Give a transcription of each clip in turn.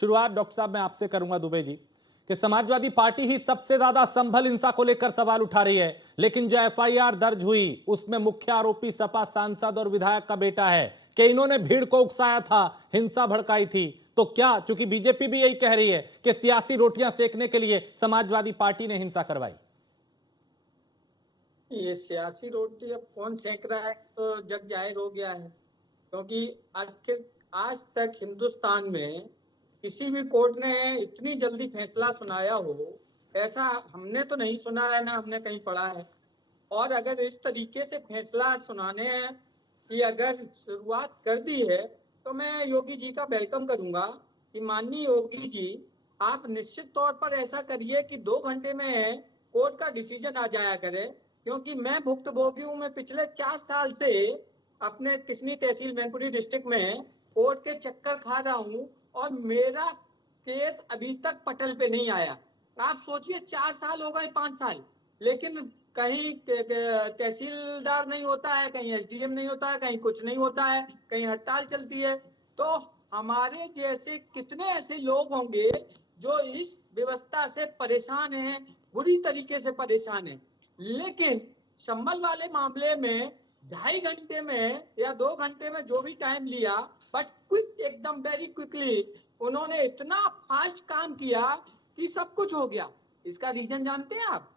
शुरुआत डॉक्टर साहब मैं आपसे करूंगा दुबे जी कि समाजवादी पार्टी ही सबसे ज्यादा संभल हिंसा को लेकर सवाल उठा रही है, लेकिन जो एफआईआर दर्ज हुई उसमें मुख्य आरोपी सपा सांसद और विधायक का बेटा है कि इन्होंने भीड़ को उकसाया था, हिंसा भड़काई थी। तो क्या, चूंकि बीजेपी भी यही कह रही है कि सियासी रोटियां सेकने के लिए समाजवादी पार्टी ने हिंसा करवाई। ये सियासी रोटी अब कौन सेक रहा है तो जग जाहिर हो गया है, क्योंकि आखिर आज तक हिंदुस्तान में किसी भी कोर्ट ने इतनी जल्दी फैसला सुनाया हो ऐसा हमने तो नहीं सुना है, ना हमने कहीं पढ़ा है। और अगर इस तरीके से फैसला सुनाने की अगर शुरुआत कर दी है तो मैं योगी जी का वेलकम करूंगा कि माननीय योगी जी आप निश्चित तौर पर ऐसा करिए कि 2 घंटे में कोर्ट का डिसीजन आ जाया करे, क्योंकि मैं भुक्तभोगी हूँ। मैं पिछले 4 साल से अपने किसनी तहसील मैनपुरी डिस्ट्रिक्ट में कोर्ट के चक्कर खा रहा हूँ और मेरा केस अभी तक पटल पे नहीं आया। आप सोचिए 4 साल हो गए, 5 साल, लेकिन कहीं तहसीलदार नहीं होता है, कहीं एसडीएम नहीं होता है, कहीं कुछ नहीं होता है, कहीं हड़ताल चलती है। तो हमारे जैसे कितने ऐसे लोग होंगे जो इस व्यवस्था से परेशान हैं, बुरी तरीके से परेशान हैं। लेकिन संभल वाले मामले में 2.5 घंटे में या 2 घंटे में जो भी टाइम लिया, बट क्विक, एकदम वेरी क्विकली उन्होंने इतना फास्ट काम किया कि सब कुछ हो गया। इसका रीजन जानते हैं आप?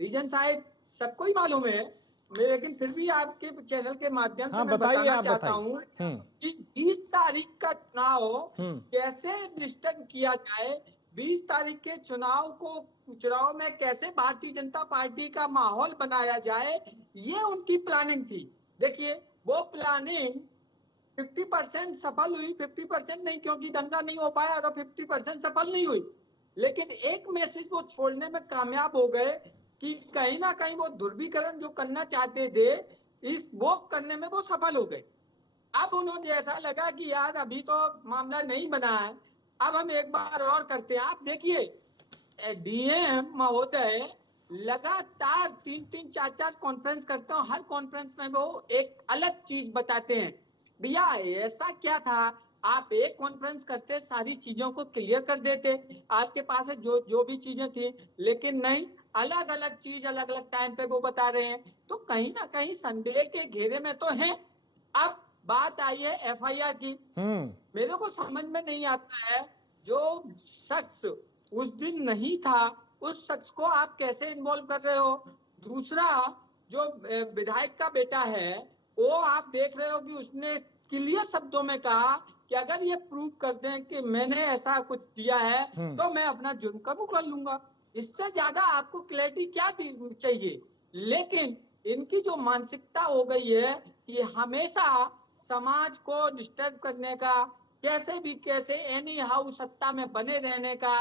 रीजन शायद सबको ही मालूम है, मैं लेकिन फिर भी आपके चैनल के माध्यम से मैं बताना चाहता हूँ कि 20 तारीख का चुनाव कैसे निष्ठन किया जाए, 20 तारीख के चुनाव में कैसे भारतीय जनता पार्टी का माहौल बनाया जाए, ये उनकी प्लानिंग थी। देखिए वो प्लानिंग 50% सफल हुई, 50% नहीं, क्योंकि दंगा नहीं हो पाया तो 50% सफल नहीं हुई। लेकिन एक मैसेज वो छोड़ने में कामयाब हो गए कि कहीं ना कहीं वो ध्रुवीकरण जो करना चाहते थे वो करने में वो सफल हो गए। अब उन्होंने ऐसा लगा कि यार अभी तो मामला नहीं बना है, अब हम एक बार और करते हैं। आप देखिए डीएम महोदय लगातार 3-3, 4-4 कॉन्फ्रेंस करते हैं, हर कॉन्फ्रेंस में वो एक अलग चीज बताते हैं। भैया ऐसा क्या था, आप एक कॉन्फ्रेंस करते सारी चीजों को क्लियर कर देते, आपके पास जो भी चीजें थी, लेकिन नहीं, अलग अलग चीज अलग अलग टाइम पे वो बता रहे हैं। तो कहीं ना कहीं संदेह के घेरे में तो है। अब बात आई है एफआईआर की। मेरे को समझ में नहीं आता है, जो शख्स उस दिन नहीं था उस शख्स को आप कैसे इन्वॉल्व कर रहे हो। दूसरा, जो विधायक का बेटा है वो आप देख रहे हो कि उसने क्लियर शब्दों में कहा कि अगर ये प्रूव कर दें कि मैंने ऐसा कुछ दिया है तो मैं अपना जुर्म कबूल कर लूंगा। इससे ज्यादा आपको क्लैरिटी क्या चाहिए? लेकिन इनकी जो मानसिकता हो गई है कि हमेशा समाज को डिस्टर्ब करने का, कैसे भी कैसे एनी हाउ सत्ता में बने रहने का,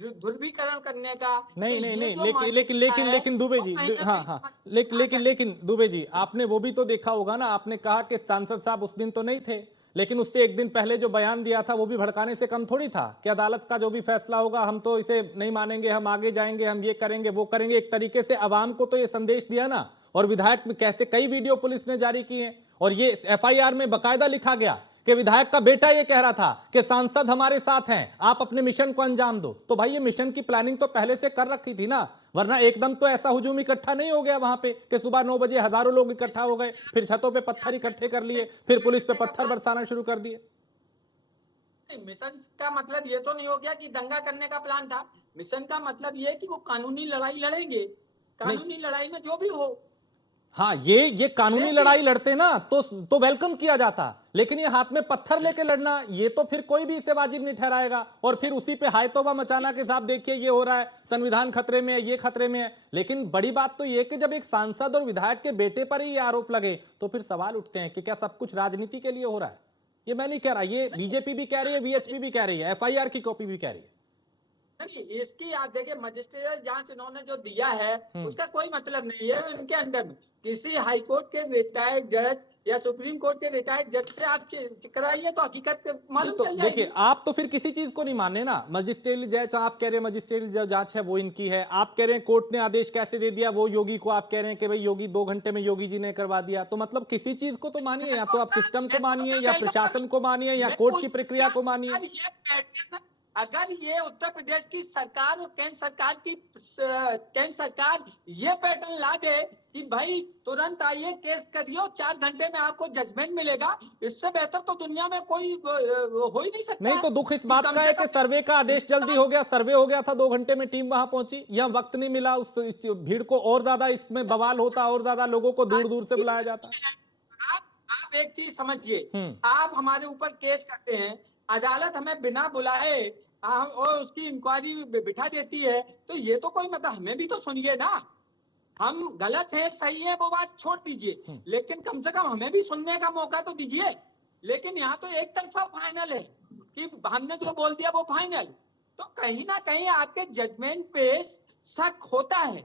ध्रुवीकरण करने का। नहीं तो नहीं ये नहीं, जो लेकिन दुबे जी, हाँ हाँ, लेकिन दुबे जी, आपने वो भी तो देखा होगा ना, आपने कहा कि सांसद साहब उस दिन तो नहीं थे, लेकिन उससे एक दिन पहले जो बयान दिया था वो भी भड़काने से कम थोड़ी था कि अदालत का जो भी फैसला होगा हम तो इसे नहीं मानेंगे, हम आगे जाएंगे, हम ये करेंगे वो करेंगे। एक तरीके से अवाम को तो ये संदेश दिया ना। और विधायक में कैसे कई वीडियो पुलिस ने जारी किए हैं और ये एफआईआर में बकायदा लिखा गया कि विधायक का बेटा ये कह रहा था कि सांसद हमारे साथ हैं, आप अपने मिशन को अंजाम दो। तो भाई ये मिशन की प्लानिंग तो पहले से कर रखी थी ना, वरना एकदम तो ऐसा हुजूम इकट्ठा नहीं हो गया वहां पे कि सुबह 9 बजे हजारों लोग इकट्ठा हो गए, फिर छतों पे पत्थर इकट्ठे कर लिए, फिर पुलिस पे पत्थर बरसाना शुरू कर दिए। मिशन का मतलब ये तो नहीं हो गया कि दंगा करने का प्लान था। मिशन का मतलब ये कि वो कानूनी लड़ाई लड़ेंगे, कानूनी लड़ाई में जो भी हो। हाँ, ये कानूनी लड़ाई लड़ते ना तो वेलकम किया जाता, लेकिन ये हाथ में पत्थर लेके लड़ना, ये तो फिर कोई भी इसे वाजिब नहीं ठहराएगा। और फिर उसी पे हाय तौबा मचाना के साथ देखिए ये हो रहा है, संविधान खतरे में है, ये खतरे में है। लेकिन बड़ी बात तो ये कि जब एक सांसद और विधायक के बेटे पर ही ये आरोप लगे तो फिर सवाल उठते हैं कि क्या सब कुछ राजनीति के लिए हो रहा है? ये मैं नहीं कह रहा, ये बीजेपी भी कह रही है, वीएचपी भी कह रही है, एफआईआर की कॉपी भी कह रही है। नहीं, इसकी आप देखिए मजिस्ट्रियल जांच इन्होंने जो दिया है उसका कोई मतलब नहीं है। इनके अंदर में किसी हाई कोर्ट के रिटायर्ड जज या सुप्रीम कोर्ट के रिटायर्ड जज से आप कराइए तो हकीकत मालूम चल जाएगी। देखिए आप तो फिर किसी चीज को नहीं माने ना। मजिस्ट्रियल जज आप कह रहे हैं, मजिस्ट्रियल जो जांच है वो इनकी है, आप कह रहे हैं कोर्ट ने आदेश कैसे दे दिया वो योगी को, आप कह रहे हैं कि भाई योगी 2 घंटे में योगी जी ने करवा दिया। तो मतलब किसी चीज को तो मानिए, या तो आप सिस्टम को मानिए, या प्रशासन को मानिए, या कोर्ट की प्रक्रिया को मानिए। अगर ये उत्तर प्रदेश की सरकार और केंद्र सरकार ये पैटर्न ला दे कि भाई तुरंत आइए केस करिए और 4 घंटे में आपको जजमेंट मिलेगा, इससे बेहतर तो दुनिया में कोई हो ही नहीं सकता। नहीं तो दुख इस कि बात कम का से है कि कम सर्वे का आदेश जल्दी हो गया, सर्वे हो गया था, 2 घंटे में टीम वहां पहुंची, या वक्त नहीं मिला, इस भीड़ को और ज्यादा इसमें बवाल होता, और ज्यादा लोगों को दूर दूर से बुलाया जाता। आप एक चीज समझिए, हम्म। आप हमारे ऊपर केस करते हैं, अदालत हमें बिना बुलाए और उसकी इंक्वायरी बिठा देती है, तो ये तो कोई मतलब हमें भी तो सुनिए ना। हम गलत है सही है वो बात छोड़ दीजिए, लेकिन कम से कम हमें भी सुनने का मौका तो दीजिए। लेकिन यहाँ तो एक तरफा फाइनल है कि हमने जो बोल दिया वो फाइनल, तो कहीं ना कहीं आपके जजमेंट पे शक होता है।